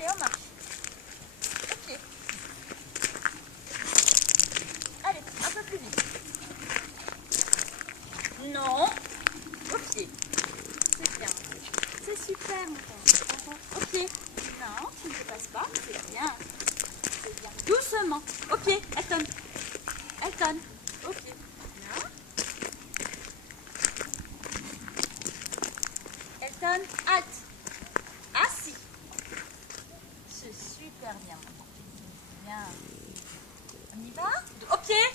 Allez, on marche. Ok. Allez, un peu plus vite. Non. Au pied. C'est bien. C'est super, mon enfant. Au pied. Non, tu ne te passes pas. C'est bien. C'est bien. Doucement. Au pied. Elton. Elton. Au pied. Non. Elton, halte. Assis. C'est super bien. Bien. On y va? Au pied.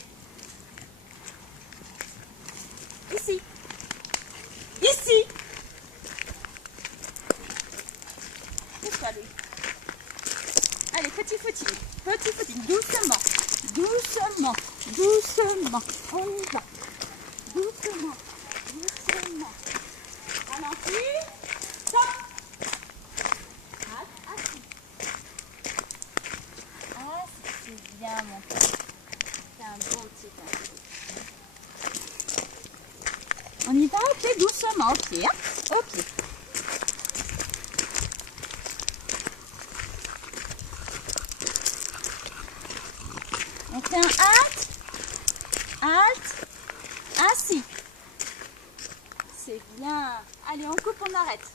Ici. Ici. Pousse-toi, Louis. Allez, petit footing. Petit footing. Doucement. Doucement. Doucement. On y va. Doucement. Doucement. Ralentis. Stop. Assis. Ah, c'est bien, mon petit. C'est un bon petit enfant. On y va, ok, doucement, ok, hein? Ok. On fait un halte, assis. C'est bien. Allez, on coupe, on arrête.